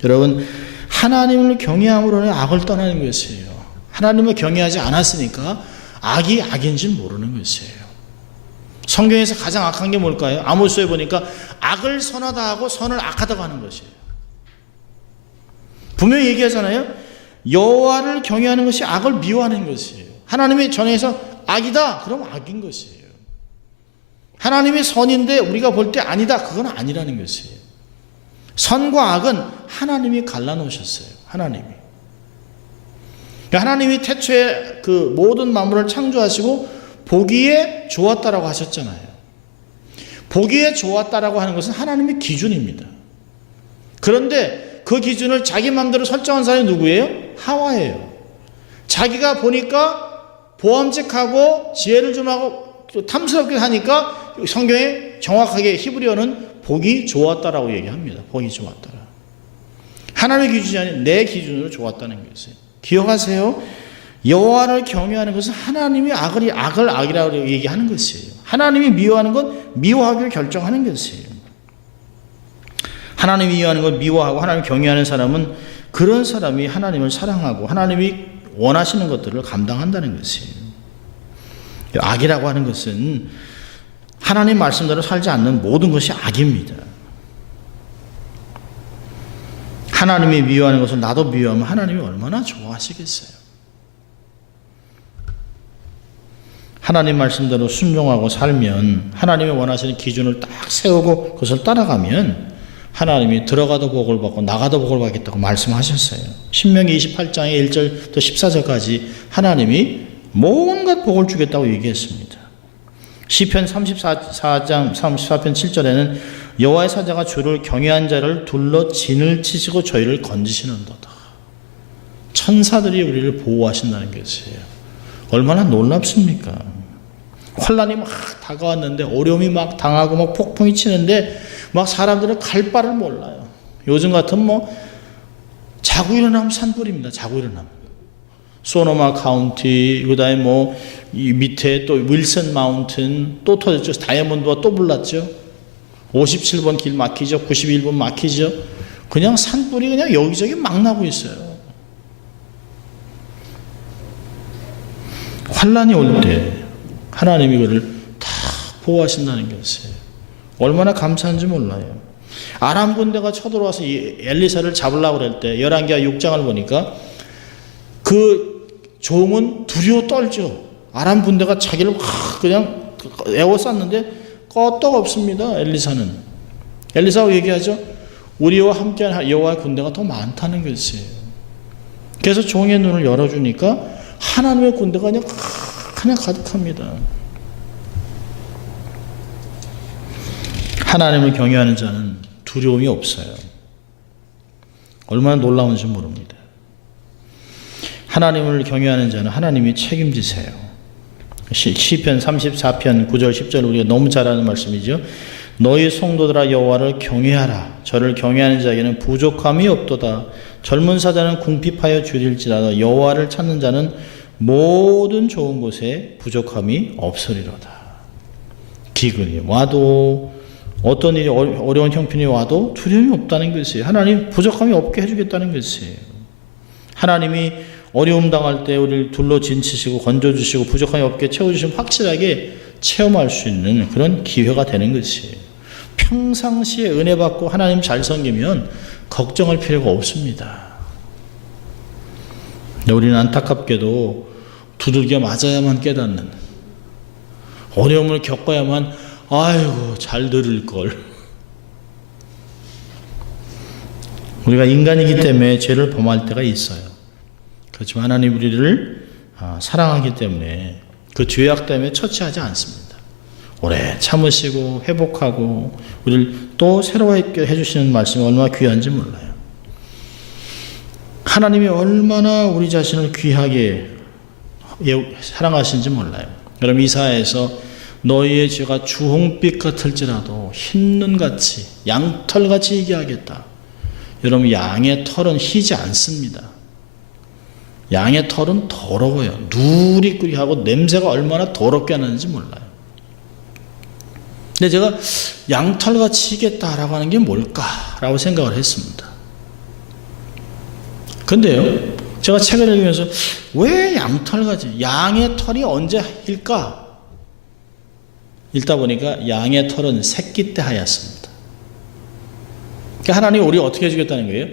여러분 하나님을 경외함으로는 악을 떠나는 것이에요. 하나님을 경외하지 않았으니까 악이 악인지 모르는 것이에요. 성경에서 가장 악한 게 뭘까요? 아모스에 보니까 악을 선하다 하고 선을 악하다고 하는 것이에요. 분명히 얘기하잖아요. 여호와를 경외하는 것이 악을 미워하는 것이에요. 하나님이 전해서 악이다 그럼 악인 것이에요. 하나님이 선인데 우리가 볼 때 아니다 그건 아니라는 것이에요. 선과 악은 하나님이 갈라놓으셨어요. 하나님이 태초에 그 모든 만물을 창조하시고 보기에 좋았다라고 하셨잖아요. 보기에 좋았다라고 하는 것은 하나님의 기준입니다. 그런데 그 기준을 자기 마음대로 설정한 사람이 누구예요? 하와예요. 자기가 보니까 보암직하고 지혜를 좀 하고 탐스럽게 하니까 성경에 정확하게 히브리어는 보기 좋았다라고 얘기합니다. 보기 좋았다라. 하나님의 기준이 아닌 내 기준으로 좋았다는 것이에요. 기억하세요. 여호와를 경외하는 것은 하나님이 악을 악이라고 얘기하는 것이에요. 하나님이 미워하는 건 미워하기를 결정하는 것이에요. 하나님이 위하는 걸 미워하고 하나님을 경외하는 사람은 그런 사람이 하나님을 사랑하고 하나님이 원하시는 것들을 감당한다는 것이에요. 악이라고 하는 것은 하나님 말씀대로 살지 않는 모든 것이 악입니다. 하나님이 미워하는 것을 나도 미워하면 하나님이 얼마나 좋아하시겠어요. 하나님 말씀대로 순종하고 살면 하나님이 원하시는 기준을 딱 세우고 그것을 따라가면 하나님이 들어가도 복을 받고 나가도 복을 받겠다고 말씀하셨어요. 신명기 28장의 1절부터 14절까지 하나님이 온갖 복을 주겠다고 얘기했습니다. 시편 34편 7절에는 여호와의 사자가 주를 경외한 자를 둘러 진을 치시고 저희를 건지시는도다. 천사들이 우리를 보호하신다는 것이에요. 얼마나 놀랍습니까? 환난이 막 다가왔는데 어려움이 막 당하고 막 폭풍이 치는데 막 사람들은 갈 바를 몰라요. 요즘 같은 자고 일어나면 산불입니다. 자고 일어나면. 소노마 카운티, 그 다음에 이 밑에 또 윌슨 마운틴 또 터졌죠. 다이아몬드가 또 불났죠. 57번 길 막히죠. 91번 막히죠. 그냥 산불이 그냥 여기저기 막 나고 있어요. 환난이 올 때 하나님이 그를 다 보호하신다는 것이에요. 얼마나 감사한지 몰라요. 아람 군대가 쳐들어와서 이 엘리사를 잡으려고 그럴 때 11기하 6장을 보니까 그 종은 두려워 떨죠. 아람 군대가 자기를 그냥 에워쌌는데 끄떡 없습니다. 엘리사는. 엘리사가 얘기하죠. 우리와 함께한 여호와의 군대가 더 많다는 것이에요. 그래서 종의 눈을 열어주니까 하나님의 군대가 그냥 가득합니다. 하나님을 경외하는 자는 두려움이 없어요. 얼마나 놀라운지 모릅니다. 하나님을 경외하는 자는 하나님이 책임지세요. 시편 34편 9절 10절 우리가 너무 잘 아는 말씀이죠. 너희 성도들아 여호와를 경외하라. 저를 경외하는 자에게는 부족함이 없도다. 젊은 사자는 궁핍하여 줄일지라도 여호와를 찾는 자는 모든 좋은 곳에 부족함이 없으리로다. 기근이 와도 어떤 일이 어려운 형편이 와도 두려움이 없다는 것이에요. 하나님 부족함이 없게 해주겠다는 것이에요. 하나님이 어려움 당할 때 우리를 둘러 진치시고 건져주시고 부족함이 없게 채워주시면 확실하게 체험할 수 있는 그런 기회가 되는 것이에요. 평상시에 은혜 받고 하나님 잘 섬기면 걱정할 필요가 없습니다. 우리는 안타깝게도 두들겨 맞아야만 깨닫는, 어려움을 겪어야만 아이고 잘 들을 걸. 우리가 인간이기 때문에 죄를 범할 때가 있어요. 그렇지만 하나님 우리를 사랑하기 때문에 그 죄악 때문에 처치하지 않습니다. 오래 참으시고 회복하고 우리를 또 새로워게 해주시는 말씀이 얼마나 귀한지 몰라요. 하나님이 얼마나 우리 자신을 귀하게 사랑하시는지 몰라요. 여러분 이사야에서 너희의 죄가 주홍빛 같을지라도 흰눈같이 양털같이 얘기하겠다. 여러분 양의 털은 희지 않습니다. 양의 털은 더러워요. 누리꾸리하고 냄새가 얼마나 더럽게 나는지 몰라요. 근데 제가 양털같이 희겠다라고 하는 게 뭘까라고 생각을 했습니다. 근데요, 제가 책을 읽으면서 왜 양털같이, 양의 털이 언제 hil까? 읽다 보니까 양의 털은 새끼 때 하였습니다. 그러니까 하나님이 우리 어떻게 해주겠다는 거예요?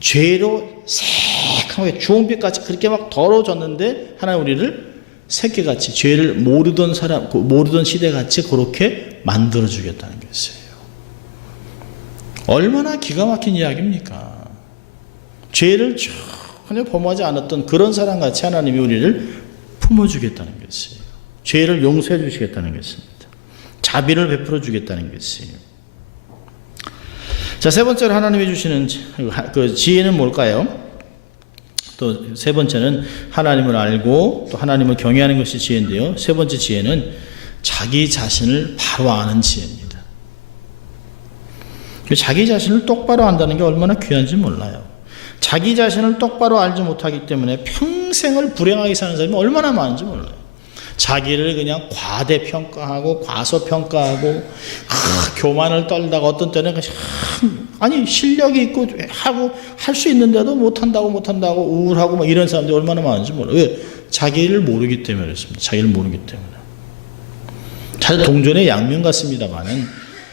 죄로 새카맣게 주홍빛같이 그렇게 막 더러워졌는데 하나님 우리를 새끼같이 죄를 모르던 사람, 모르던 시대같이 그렇게 만들어주겠다는 것이에요. 얼마나 기가 막힌 이야기입니까? 죄를 전혀 범하지 않았던 그런 사람같이 하나님이 우리를 품어주겠다는 것이에요. 죄를 용서해 주시겠다는 것입니다. 자비를 베풀어 주겠다는 것이에요. 자, 세 번째로 하나님이 주시는 그 지혜는 뭘까요? 또 세 번째는 하나님을 알고 또 하나님을 경외하는 것이 지혜인데요. 세 번째 지혜는 자기 자신을 바로 아는 지혜입니다. 자기 자신을 똑바로 안다는 게 얼마나 귀한지 몰라요. 자기 자신을 똑바로 알지 못하기 때문에 평생을 불행하게 사는 사람이 얼마나 많은지 몰라요. 자기를 그냥 과대평가하고 과소평가하고 교만을 떨다가 어떤 때는 그냥 아니 실력이 있고 하고 할 수 있는데도 못한다고 우울하고 막 이런 사람들이 얼마나 많은지 몰라요. 왜? 자기를 모르기 때문에 그렇습니다. 자기를 모르기 때문에. 사실 동전의 양면 같습니다만은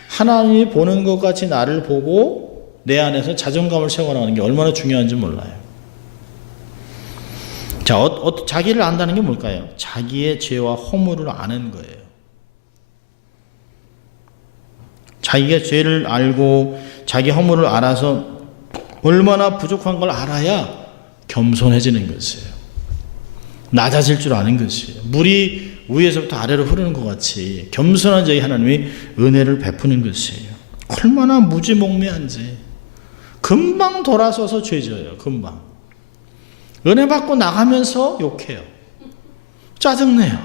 하나님이 보는 것 같이 나를 보고 내 안에서 자존감을 세워나가는 게 얼마나 중요한지 몰라요. 자, 자기를 안다는 게 뭘까요? 자기의 죄와 허물을 아는 거예요. 자기가 죄를 알고 자기 허물을 알아서 얼마나 부족한 걸 알아야 겸손해지는 것이에요. 낮아질 줄 아는 것이에요. 물이 위에서부터 아래로 흐르는 것 같이 겸손한 자에게 하나님이 은혜를 베푸는 것이에요. 얼마나 무지몽매한지 금방 돌아서서 죄져요. 금방. 은혜 받고 나가면서 욕해요. 짜증내요.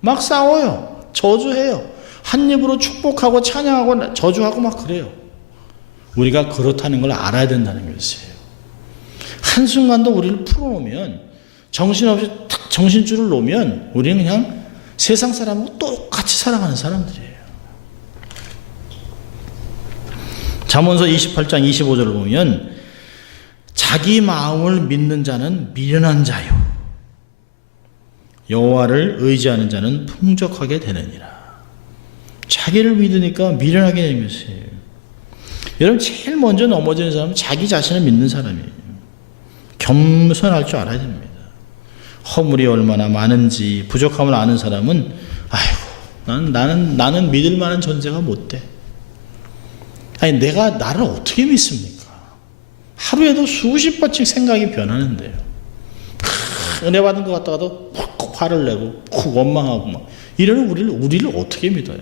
막 싸워요. 저주해요. 한 입으로 축복하고 찬양하고 저주하고 막 그래요. 우리가 그렇다는 걸 알아야 된다는 것이에요. 한순간도 우리를 풀어놓으면 정신없이 탁 정신줄을 놓으면 우리는 그냥 세상 사람하고 똑같이 살아가는 사람들이에요. 잠언서 28장 25절을 보면 자기 마음을 믿는 자는 미련한 자요 여호와를 의지하는 자는 풍족하게 되느니라. 자기를 믿으니까 미련하게 되는 것이에요. 여러분 제일 먼저 넘어지는 사람은 자기 자신을 믿는 사람이에요. 겸손할 줄 알아야 됩니다. 허물이 얼마나 많은지 부족함을 아는 사람은 아이고 나는 믿을 만한 존재가 못 돼. 아니 내가 나를 어떻게 믿습니까? 하루에도 수십 번씩 생각이 변하는데요. 은혜 받은 것 같다가도 푹 화를 내고 푹 원망하고 막 이러는 우리를 어떻게 믿어요?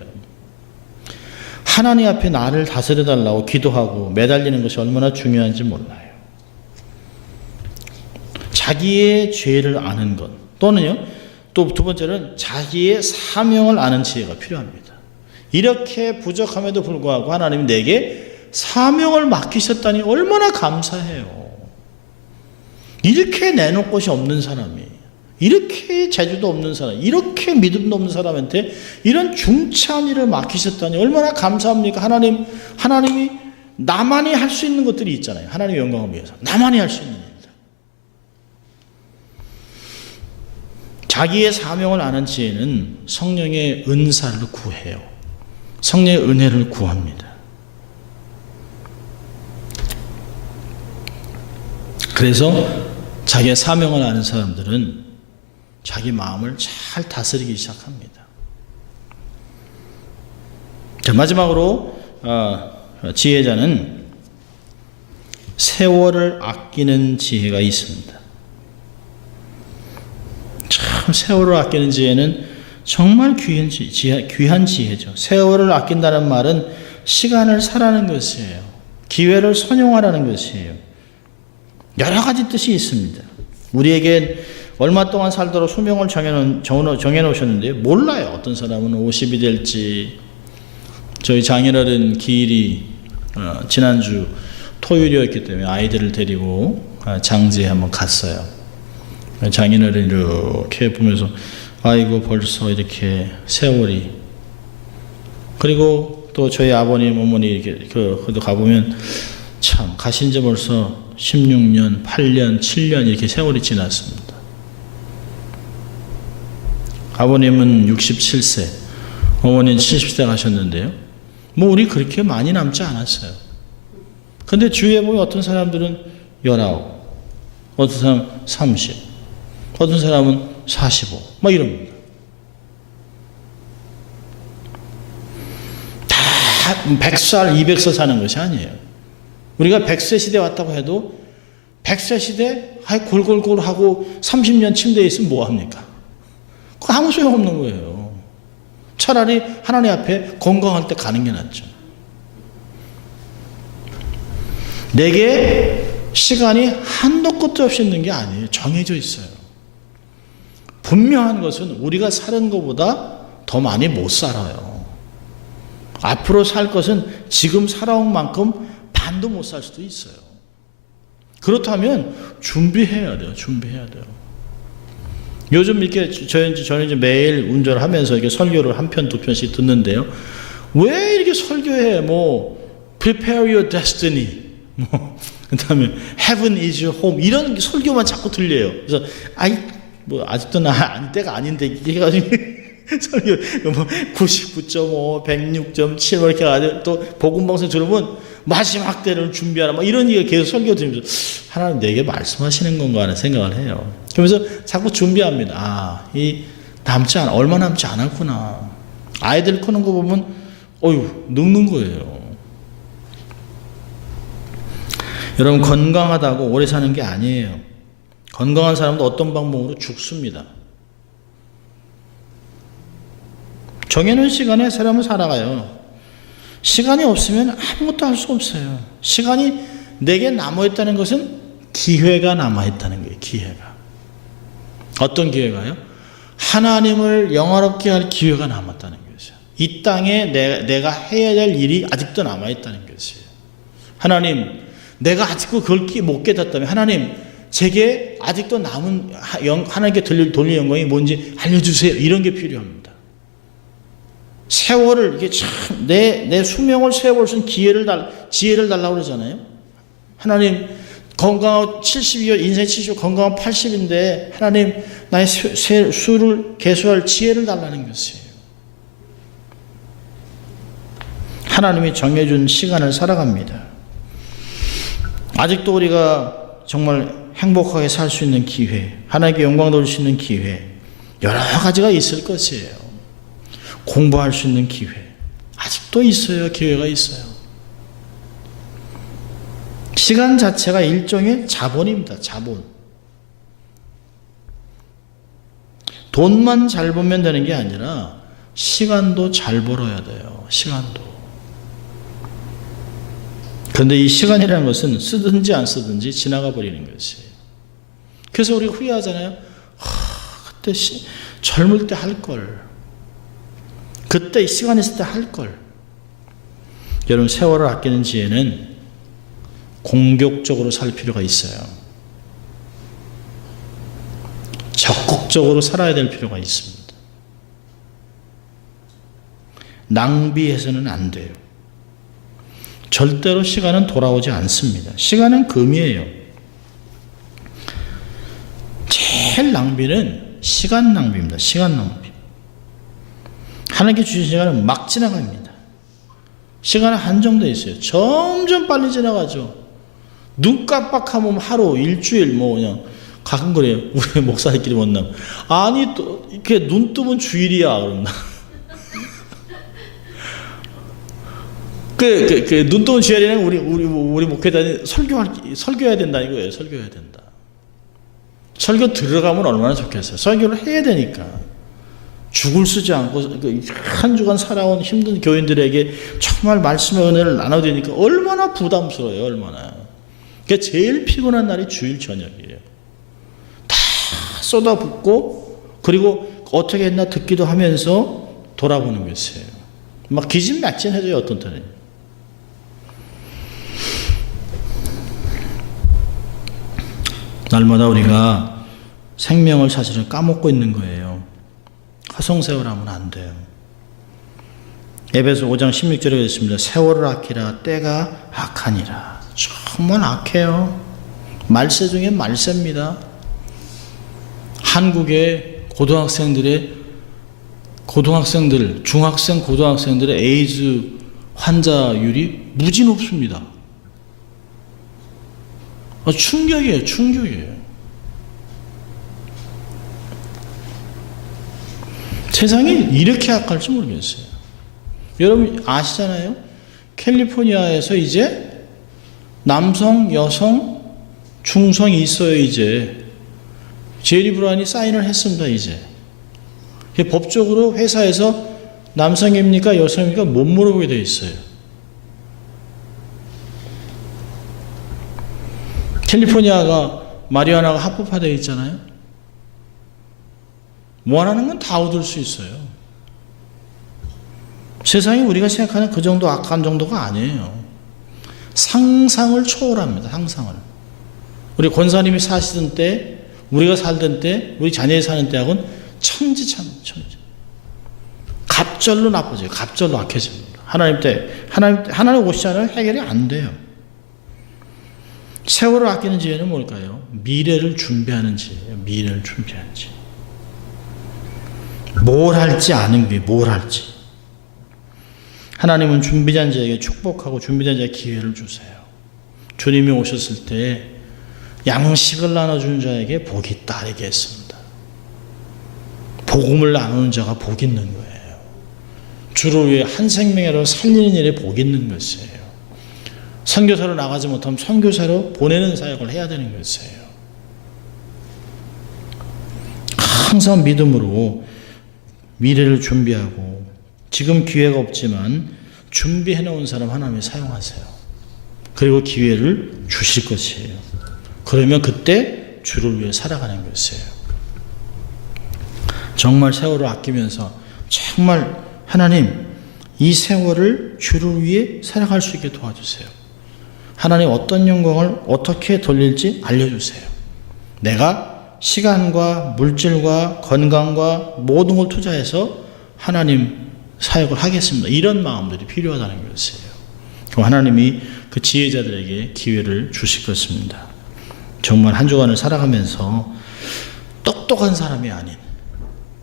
하나님 앞에 나를 다스려 달라고 기도하고 매달리는 것이 얼마나 중요한지 몰라요. 자기의 죄를 아는 것 또는요 또 두 번째는 자기의 사명을 아는 지혜가 필요합니다. 이렇게 부족함에도 불구하고 하나님이 내게 사명을 맡기셨다니 얼마나 감사해요. 이렇게 내놓을 것이 없는 사람이 이렇게 재주도 없는 사람 이렇게 믿음도 없는 사람한테 이런 중차한 일을 맡기셨다니 얼마나 감사합니까? 하나님이 나만이 할 수 있는 것들이 있잖아요. 하나님의 영광을 위해서 나만이 할 수 있는 일들. 자기의 사명을 아는 지혜는 성령의 은사를 구해요. 성령의 은혜를 구합니다. 그래서 자기의 사명을 아는 사람들은 자기 마음을 잘 다스리기 시작합니다. 자, 마지막으로 지혜자는 세월을 아끼는 지혜가 있습니다. 참 세월을 아끼는 지혜는 정말 귀한 지혜죠. 세월을 아낀다는 말은 시간을 사라는 것이에요. 기회를 선용하라는 것이에요. 여러 가지 뜻이 있습니다. 우리에게 얼마 동안 살도록 수명을 정해놓으셨는데 몰라요. 어떤 사람은 50이 될지. 저희 장인어른 기일이 지난주 토요일이었기 때문에 아이들을 데리고 장지에 한번 갔어요. 장인어른 이렇게 보면서 아이고 벌써 이렇게 세월이. 그리고 또 저희 아버님 어머니 이렇게 그도 가보면 참 가신 지 벌써 16년, 8년, 7년 이렇게 세월이 지났습니다. 아버님은 67세, 어머니는 70세 가셨는데요. 뭐 우리 그렇게 많이 남지 않았어요. 근데 주위에 보면 어떤 사람들은 19, 어떤 사람은 30, 어떤 사람은 45, 막 이럽니다. 다 100살, 200살 사는 것이 아니에요. 우리가 100세 시대 왔다고 해도 100세 시대 골골골 하고 30년 침대에 있으면 뭐합니까? 그거 아무 소용없는 거예요. 차라리 하나님 앞에 건강할 때 가는 게 낫죠. 내게 시간이 한도 끝도 없이 있는 게 아니에요. 정해져 있어요. 분명한 것은 우리가 사는 것보다 더 많이 못 살아요. 앞으로 살 것은 지금 살아온 만큼 반도 못 살 수도 있어요. 그렇다면 준비해야 돼요. 요즘 이렇게 저는 이제 매일 운전을 하면서 이렇게 설교를 한 편, 두 편씩 듣는데요. 왜 이렇게 설교해? prepare your destiny. 그다음에 heaven is your home. 이런 설교만 자꾸 들려요. 그래서 아직도 아니 때가 아닌데 이게 해가지고 설교 99.5, 106.7 이렇게 가지고 또 복음방송 들으면 마지막 때를 준비하라 이런 얘기가 계속 설교 들으면서 하나님 내게 말씀하시는 건가 하는 생각을 해요. 그러면서 자꾸 준비합니다. 얼마 남지 않았구나. 아이들 크는 거 보면 늙는 거예요. 여러분, 건강하다고 오래 사는 게 아니에요. 건강한 사람도 어떤 방법으로 죽습니다. 정해놓은 시간에 사람은 살아가요. 시간이 없으면 아무것도 할 수 없어요. 시간이 내게 남아있다는 것은 기회가 남아있다는 거예요. 기회가. 어떤 기회가요? 하나님을 영화롭게 할 기회가 남았다는 것이죠. 이 땅에 내가 해야 될 일이 아직도 남아있다는 것이에요. 하나님, 내가 아직도 그걸 못 깨닫다면 하나님, 제게 아직도 남은 하나님께 돌릴 영광이 뭔지 알려주세요. 이런 게 필요합니다. 세월을 이게 참 내 수명을 세워볼 수 있는 지혜를 달라고 그러잖아요. 하나님, 건강한 72월, 인생 70, 건강한 80인데 하나님, 나의 수를 계수할 지혜를 달라는 것이에요. 하나님이 정해준 시간을 살아갑니다. 아직도 우리가 정말 행복하게 살 수 있는 기회, 하나님께 영광 돌릴 수 있는 기회, 여러 가지가 있을 것이에요. 공부할 수 있는 기회, 아직도 있어요. 기회가 있어요. 시간 자체가 일종의 자본입니다. 자본. 돈만 잘 벌면 되는 게 아니라 시간도 잘 벌어야 돼요. 시간도. 그런데 이 시간이라는 것은 쓰든지 안 쓰든지 지나가 버리는 것이에요. 그래서 우리가 후회하잖아요. 그때 젊을 때 할 걸. 그때 시간 있을 때 할 걸. 여러분, 세월을 아끼는 지혜는 공격적으로 살 필요가 있어요. 적극적으로 살아야 될 필요가 있습니다. 낭비해서는 안 돼요. 절대로 시간은 돌아오지 않습니다. 시간은 금이에요. 제일 낭비는 시간 낭비입니다. 시간 낭비. 하나님께 주신 시간은 막 지나갑니다. 시간은 한정되어 있어요. 점점 빨리 지나가죠. 눈 깜빡하면 하루, 일주일, 그냥 가끔 그래요. 우리 목사님끼리 만나면. 아니, 또, 이렇게 눈 뜨면 주일이야. 그런다. 눈 뜨면 주일이라는 우리 목회자님 설교해야 된다 이거예요. 설교해야 된다. 설교 들어가면 얼마나 좋겠어요. 설교를 해야 되니까. 죽을 쓰지 않고 한 주간 살아온 힘든 교인들에게 정말 말씀의 은혜를 나눠야 되니까 얼마나 부담스러워요. 얼마나. 그러니까 제일 피곤한 날이 주일 저녁이에요. 다 쏟아붓고 그리고 어떻게 했나 듣기도 하면서 돌아보는 것이에요. 막 기진맥진해져요. 어떤 때는. 날마다 우리가 생명을 사실은 까먹고 있는 거예요. 허송세월하면 안 돼요. 에베소 5장 16절에 있습니다. 세월을 아끼라 때가 악하니라. 정말 악해요. 말세 중에 말세입니다. 한국의 중학생 고등학생들의 에이즈 환자율이 무지 높습니다. 충격이에요. 세상이 이렇게 악할 줄 모르겠어요. 여러분 아시잖아요. 캘리포니아에서 이제 남성, 여성, 중성이 있어요. 이제 제리 브라운이 사인을 했습니다. 이제 법적으로 회사에서 남성입니까 여성입니까 못 물어보게 되어 있어요. 캘리포니아가 마리화나가 합법화되어 있잖아요. 원하는 건 다 얻을 수 있어요. 세상이 우리가 생각하는 그 정도 악한 정도가 아니에요. 상상을 초월합니다. 상상을. 우리 권사님이 사시던 때 우리가 살던 때, 우리 자녀이 사는 때하고는 천지. 갑절로 나빠져요. 갑절로 악해집니다. 하나님 오시잖아요. 해결이 안 돼요. 세월을 아끼는 지혜는 뭘까요? 미래를 준비하는 지혜예요. 미래를 준비하는 지혜. 뭘 할지 아는 게 뭘 할지. 하나님은 준비된 자에게 축복하고 준비된 자에게 기회를 주세요. 주님이 오셨을 때 양식을 나눠주는 자에게 복이 있다 이렇게 했습니다. 복음을 나누는 자가 복이 있는 거예요. 주를 위해 한 생명으로 살리는 일에 복이 있는 것이에요. 선교사로 나가지 못하면 선교사로 보내는 사역을 해야 되는 것이에요. 항상 믿음으로 미래를 준비하고 지금 기회가 없지만 준비해 놓은 사람 하나님이 사용하세요. 그리고 기회를 주실 것이에요. 그러면 그때 주를 위해 살아가는 것이에요. 정말 세월을 아끼면서 정말 하나님 이 세월을 주를 위해 살아갈 수 있게 도와주세요. 하나님 어떤 영광을 어떻게 돌릴지 알려주세요. 내가 시간과 물질과 건강과 모든 걸 투자해서 하나님 사역을 하겠습니다. 이런 마음들이 필요하다는 것이에요. 그럼 하나님이 그 지혜자들에게 기회를 주실 것입니다. 정말 한 주간을 살아가면서 똑똑한 사람이 아닌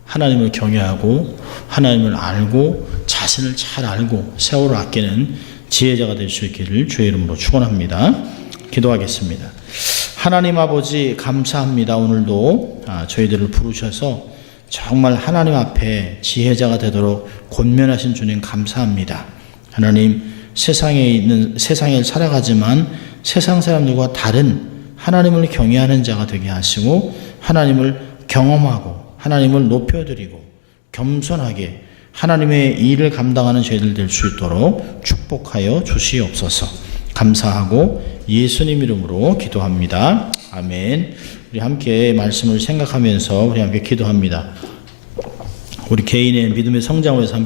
하나님을 경외하고 하나님을 알고 자신을 잘 알고 세월을 아끼는 지혜자가 될 수 있기를 주의 이름으로 축원합니다. 기도하겠습니다. 하나님 아버지 감사합니다. 오늘도 저희들을 부르셔서 정말 하나님 앞에 지혜자가 되도록 권면하신 주님 감사합니다. 하나님 세상에 살아가지만 세상 사람들과 다른 하나님을 경외하는 자가 되게 하시고 하나님을 경험하고 하나님을 높여드리고 겸손하게 하나님의 일을 감당하는 저희들 될 수 있도록 축복하여 주시옵소서. 감사하고 예수님 이름으로 기도합니다. 아멘. 우리 함께 말씀을 생각하면서 우리 함께 기도합니다. 우리 개인의 믿음의 성장을 위해서 함께